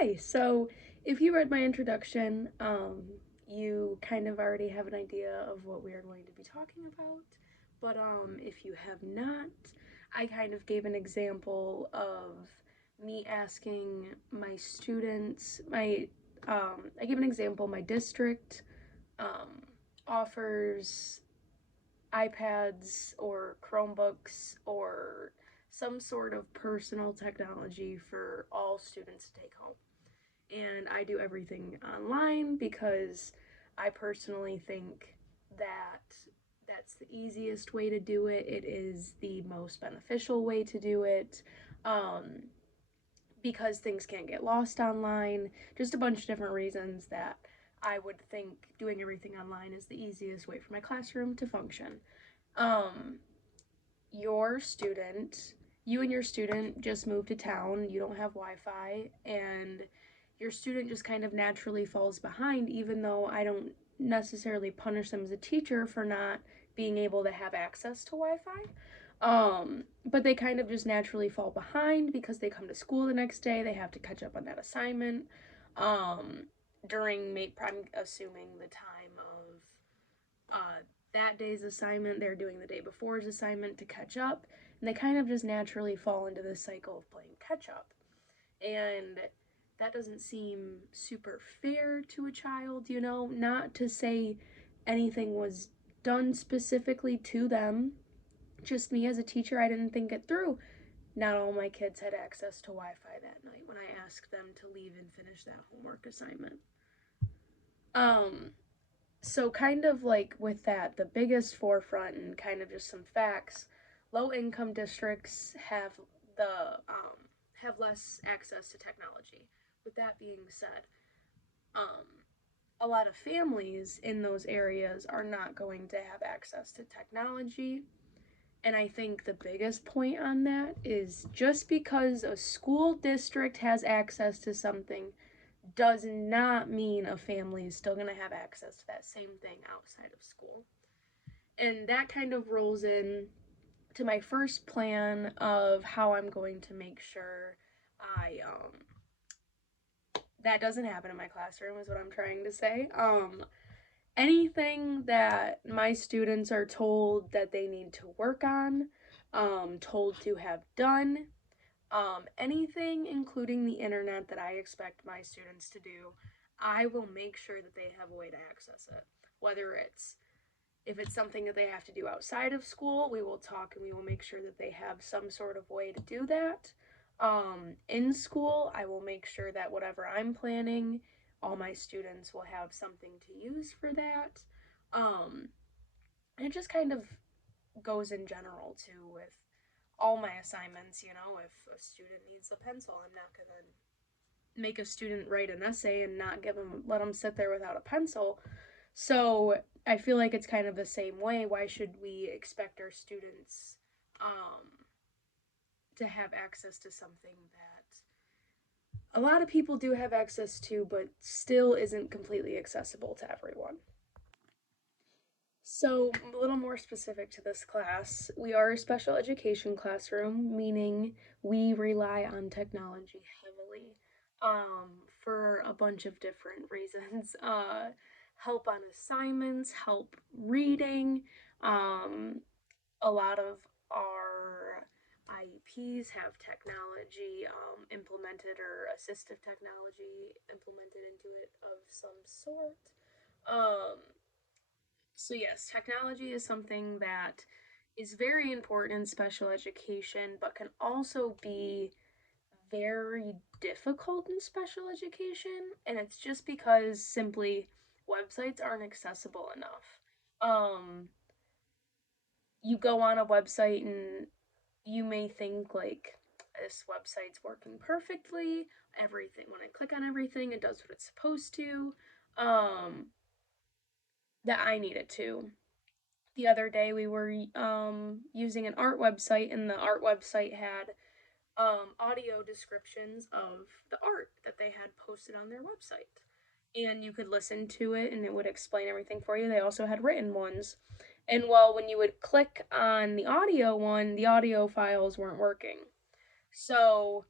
Hi. So, if you read my introduction, you kind of already have an idea of what we are going to be talking about. But if you have not, I kind of gave an example of me asking my students, I gave an example, my district um, offers iPads or Chromebooks or some sort of personal technology for all students to take home. And I do everything online because I personally think that that's the easiest way to do it. It is the most beneficial way to do it. Um, because things can get lost online, just a bunch of different reasons that I would think doing everything online is the easiest way for my classroom to function. Um, your student, you and your student just moved to town, you don't have Wi Fi, and your student just kind of naturally falls behind, even though I don't necessarily punish them as a teacher for not being able to have access to Wi Fi. But they kind of just naturally fall behind because they come to school the next day, they have to catch up on that assignment. Um, I'm assuming the time of that day's assignment, they're doing the day before's assignment to catch up, and they kind of just naturally fall into this cycle of playing catch up. And that doesn't seem super fair to a child, not to say anything was done specifically to them. Just me as a teacher, I didn't think it through. Not all my kids had access to Wi Fi that night when I asked them to leave and finish that homework assignment. Um, so kind of like with that, the biggest forefront and kind of just some facts, low income districts the have less access to technology. With that being said, um, a lot of families in those areas are not going to have access to technology. And I think the biggest point on that is just because a school district has access to something does not mean a family is still going to have access to that same thing outside of school. And that kind of rolls in to my first plan of how I'm going to make sure I that doesn't happen in my classroom is what I'm trying to say. Anything that my students are told that they need to work on, told to have done, anything including the internet that I expect my students to do, I will make sure that they have a way to access it. Whether it's if it's something that they have to do outside of school, we will talk and we will make sure that they have some sort of way to do that. In school, I will make sure that whatever I'm planning, all my students will have something to use for that. Um, and it just kind of goes in general too with all my assignments. If a student needs a pencil, I'm not gonna make a student write an essay and not let them sit there without a pencil. So I feel like it's kind of the same way. Why should we expect our students to have access to something that a lot of people do have access to, but still isn't completely accessible to everyone? So, a little more specific to this class, we are a special education classroom, meaning we rely on technology heavily for a bunch of different reasons. Help on assignments, help reading. Um, a lot of our IEPs have technology implemented or assistive technology implemented into it of some sort. Um, so, yes, technology is something that is very important in special education, but can also be very difficult in special education. And it's just because simply websites aren't accessible enough. Um, you go on a website and you may think, like, this website's working perfectly. Everything, when I click on everything, it does what it's supposed to. Um, that I need it to. The other day we were using an art website, and the art website had audio descriptions of the art that they had posted on their website. And you could listen to it and it would explain everything for you. They also had written ones. And well, when you would click on the audio one, the audio files weren't working. So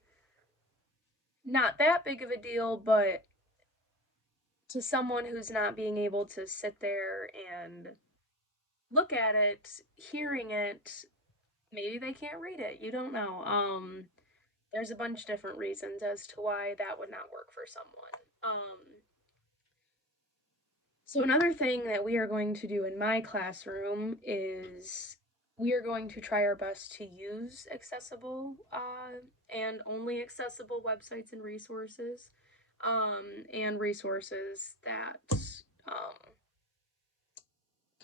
not that big of a deal, but to someone who's not being able to sit there and look at it, hearing it, maybe they can't read it. You don't know. There's a bunch of different reasons as to why that would not work for someone. So another thing that we are going to do in my classroom is we are going to try our best to use accessible and only accessible websites and resources that um,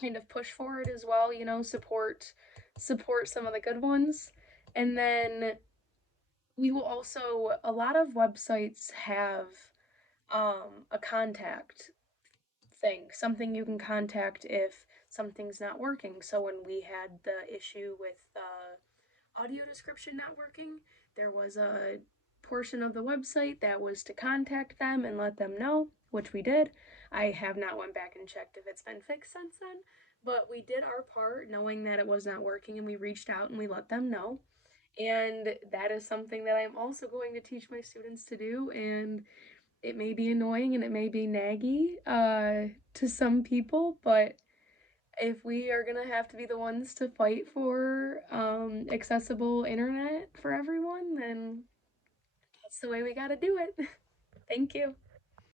kind of push forward as well. You know, support some of the good ones, and then we will also a lot of websites have a contact thing, something you can contact if something's not working. So when we had the issue with audio description not working, there was a portion of the website that was to contact them and let them know, which we did. I have not went back and checked if it's been fixed since then, but we did our part knowing that it was not working, and we reached out and we let them know. And that is something that I'm also going to teach my students to do. And it may be annoying and it may be naggy to some people, but if we are gonna have to be the ones to fight for accessible internet for everyone, then that's the way we gotta do it. Thank you.